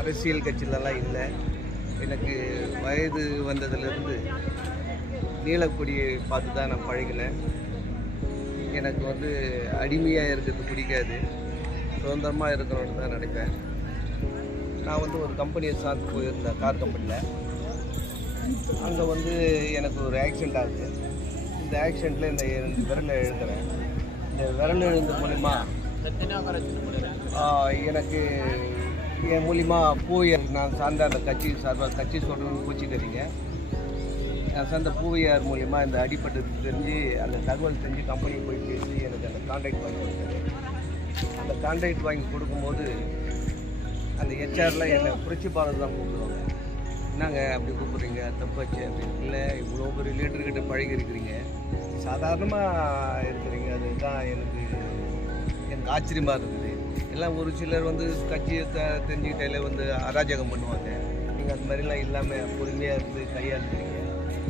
அரசியல் கட்சியிலலாம் இல்லை. எனக்கு வயது வந்ததுலேருந்து நீலக்கொடியை பார்த்து தான் நான் பழகினேன். எனக்கு வந்து அடிமையாக இருக்கிறது பிடிக்காது, சுதந்திரமாக இருக்கணும்னு தான் நினைப்பேன். நான் வந்து ஒரு கம்பெனியை சார்ந்து போயிருந்தேன், கார் கம்பெனியில். அங்கே வந்து எனக்கு ஒரு ஆக்சிடெண்ட் ஆகுது. இந்த ஆக்சிடெண்ட்டில் இந்த விரலை எழுதுறேன். இந்த விரல் எழுந்த மூலிமா எனக்கு என் மூலிமா போய் நான் சார்ந்த அந்த கட்சி கட்சி சொல்கிறேன்னு கோச்சிக்கிறீங்க. நான் சார்ந்த பூவையார் மூலிமா இந்த அடிப்பட்டது தெரிஞ்சு அந்த தகவல் தெரிஞ்சு கம்பெனிக்கு போய் பேசி எனக்கு அந்த கான்ட்ராக்ட் வாங்கி கொடுத்தாரு. அந்த கான்ட்ராக்ட் வாங்கி கொடுக்கும்போது அந்த ஹெச்ஆரில் என்னை புரட்சி பாரதி தான் கூப்பிடுவாங்க. என்னங்க அப்படி கூப்பிட்றீங்க, தப்பாச்சு அப்படின்னு. இல்லை, இவ்வளோ பெரிய லீடர்கிட்ட பழகி இருக்கிறீங்க, சாதாரணமாக இருக்கிறீங்க, அதுதான் எனக்கு ஆச்சரியமாக இருக்குது. எல்லாம் ஒரு சிலர் வந்து கட்சியை தெரிஞ்சுக்கிட்டாலே வந்து அராஜகம் பண்ணுவாங்க. நீங்கள் அந்த மாதிரிலாம் இல்லாமல் பொறுமையாக இருந்து கையாளுறீங்க.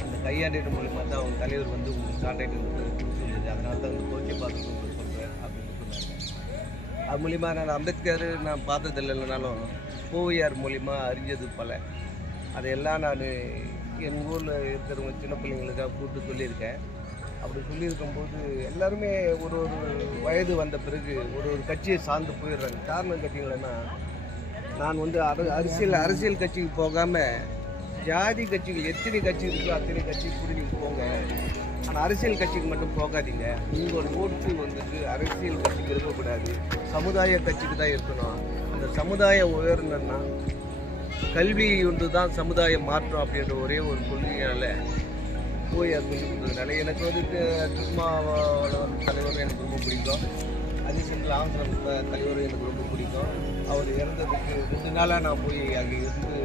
அந்த கையாண்டிட்டு மூலிமா தான் அவங்க தலைவர் வந்து உங்களுக்கு கான்ட்ராக்ட் சொல்லுது. அதனால தான் அந்த கோச்சை பார்த்து உங்களுக்கு சொல்கிறேன் அப்படின்னு சொன்னாங்க. அது மூலிமா நான் அம்பேத்கர் நான் பார்த்ததில்லை, இல்லைனாலும் பூவையார் மூலிமா அறிஞ்சது பல. அதையெல்லாம் நான் எங்கள் ஊரில் இருக்கிறவங்க சின்ன பிள்ளைங்களுக்காக கூப்பிட்டு சொல்லியிருக்கேன். அப்படி சொல்லியிருக்கும்போது எல்லாருமே ஒரு வயது வந்த பிறகு ஒரு கட்சியை சார்ந்து போயிடுறாங்க. காரணம் கேட்டிங்கன்னா, நான் வந்து அரசியல் கட்சிக்கு போகாமல் ஜாதி கட்சிகள் எத்தனை கட்சி இருக்கோ அத்தனை கட்சிக்கு கூட நீங்கள் போங்க. ஆனால் அரசியல் கட்சிக்கு மட்டும் போகாதீங்க. உங்களோட ஓட்டு வந்துட்டு அரசியல் கட்சிக்கு இருக்கக்கூடாது, சமுதாய கட்சிக்கு தான் இருக்கணும். அந்த சமுதாயம் உயர்ந்தன்னா கல்வி ஒன்று தான் சமுதாய மாற்றம் அப்படின்ற ஒரே ஒரு கொள்கையால் போய் அது சொல்லி கொடுத்ததுனால எனக்கு வந்து திருமாவோட தலைவரும் எனக்கு ரொம்ப பிடிக்கும். அதிசென்ட்ரல் ஆந்திரம் தலைவரும் எனக்கு ரொம்ப பிடிக்கும். அவர் இறந்ததுக்கு 2 நாளாக நான் போய் அங்கே இருந்து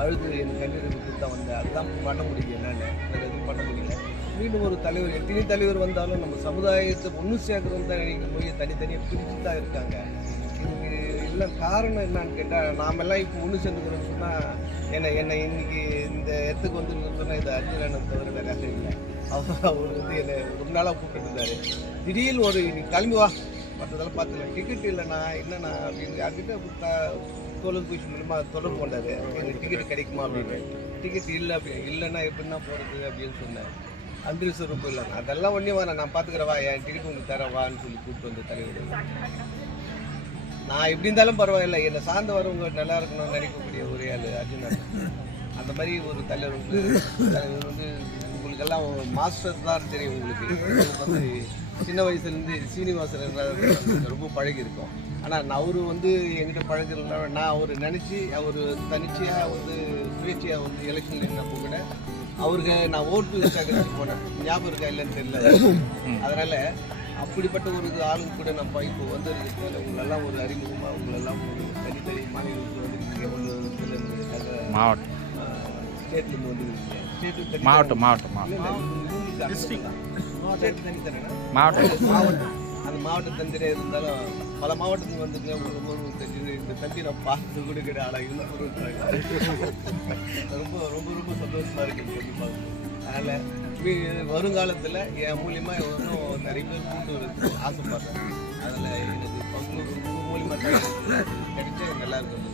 அழுது எனக்கு கண்டிப்பாக தான் வந்தேன். அதுதான் பண்ண முடியும், என்னால் வேறு எதுவும் பண்ண முடியல. மீண்டும் ஒரு தலைவர், எத்தனை தலைவர் வந்தாலும் நம்ம சமுதாயத்தை ஒன்று சேர்க்கணும்னு தான் நினைக்கும் போய் தனித்தனியாக பிரித்து தான் இருக்காங்க. இதுக்கு எல்லாம் காரணம் என்னன்னு கேட்டால், நாமெல்லாம் இப்போ ஒன்று சேர்ந்துக்கிறோம்னு சொன்னால் என்னை இன்னைக்கு இந்த இடத்துக்கு வந்துருக்குன்னு சொன்னால் இது அர்ஜுனனை தவிர வேறு யாரும் இல்லை. அவர் வந்து என்னை ரொம்ப நாளாக கூப்பிட்டு இருந்தார். திடீர்னு ஒரு நீ கிளம்பி வா, மற்றதெல்லாம் பார்த்துக்கலாம், டிக்கெட் இல்லைண்ணா என்னண்ணா அப்படின்னு யார்கிட்ட தொலைபேசி மூலமா தொடர்பு கொண்டாரு. எனக்கு டிக்கெட் கிடைக்குமா அப்படின்னு. டிக்கெட் இல்லை அப்படின்னு. இல்லைன்னா எப்படின்னா போகிறது அப்படின்னு சொன்னேன். அன்ரிசர்வ் போயிடலாம், அதெல்லாம் ஒன்றே வா, நான் பார்த்துக்கிறவா, என் டிக்கெட் உங்களுக்கு தரவான்னு சொல்லி கூப்பிட்டு வந்த தலைவர். நான் எப்படி இருந்தாலும் பரவாயில்ல, என்னை சார்ந்து வரவங்க நல்லா இருக்கணும்னு நினைக்கக்கூடிய ஒரே ஆள் அர்ஜுனன். அந்த மாதிரி ஒரு தலைவர் வந்து உங்களுக்கெல்லாம் மாஸ்டர் தான் தெரியும். உங்களுக்கு வந்து சின்ன வயசுலேருந்து சீனிவாசன் ரொம்ப பழகி இருக்கும். ஆனால் அவரு வந்து என்கிட்ட பழகிறதுனால நான் அவர் நினச்சி அவர் தனிச்சையாக வந்து சுயேட்சையாக வந்து எலெக்ஷன் நின்றப்போ கூட அவருக்கு நான் ஓட்டு சேகரித்து போனேன். ஞாபகம் இருக்கா இல்லைன்னு தெரியல. அதனால் அப்படிப்பட்ட ஒரு ஆளுங்க கூட நம்ம இப்போ வந்துருக்கிறதுனால உங்களெல்லாம் ஒரு அறிமுகமாக உங்களெல்லாம் ஒரு தனித்தனி மாநிலத்தில் வந்து மாவட்டம் ஸ்டேட்லேருந்து வந்துருக்கீங்க. ஸ்டேட்டு மாவட்டம் அந்த மாவட்டம் தந்திரியாக இருந்தாலும் பல மாவட்டத்துக்கு வந்துட்டு உங்களுக்கு தெரிஞ்சது. இந்த தம்பி நான் பார்த்து கூட கிடையாது, ஆனால் இன்னும் ரொம்ப ரொம்ப ரொம்ப சந்தோஷமாக இருக்குது சொல்லி பார்க்கணும். அதனால் வருங்காலத்தில் என் மூலியமாக இன்னும் நிறைய பேர் கூட்டு வரதுக்கு ஆசைப்படுறேன். அதில் எனக்கு பங்கு மூலியமாக கிடைச்சா நல்லா இருக்கும்.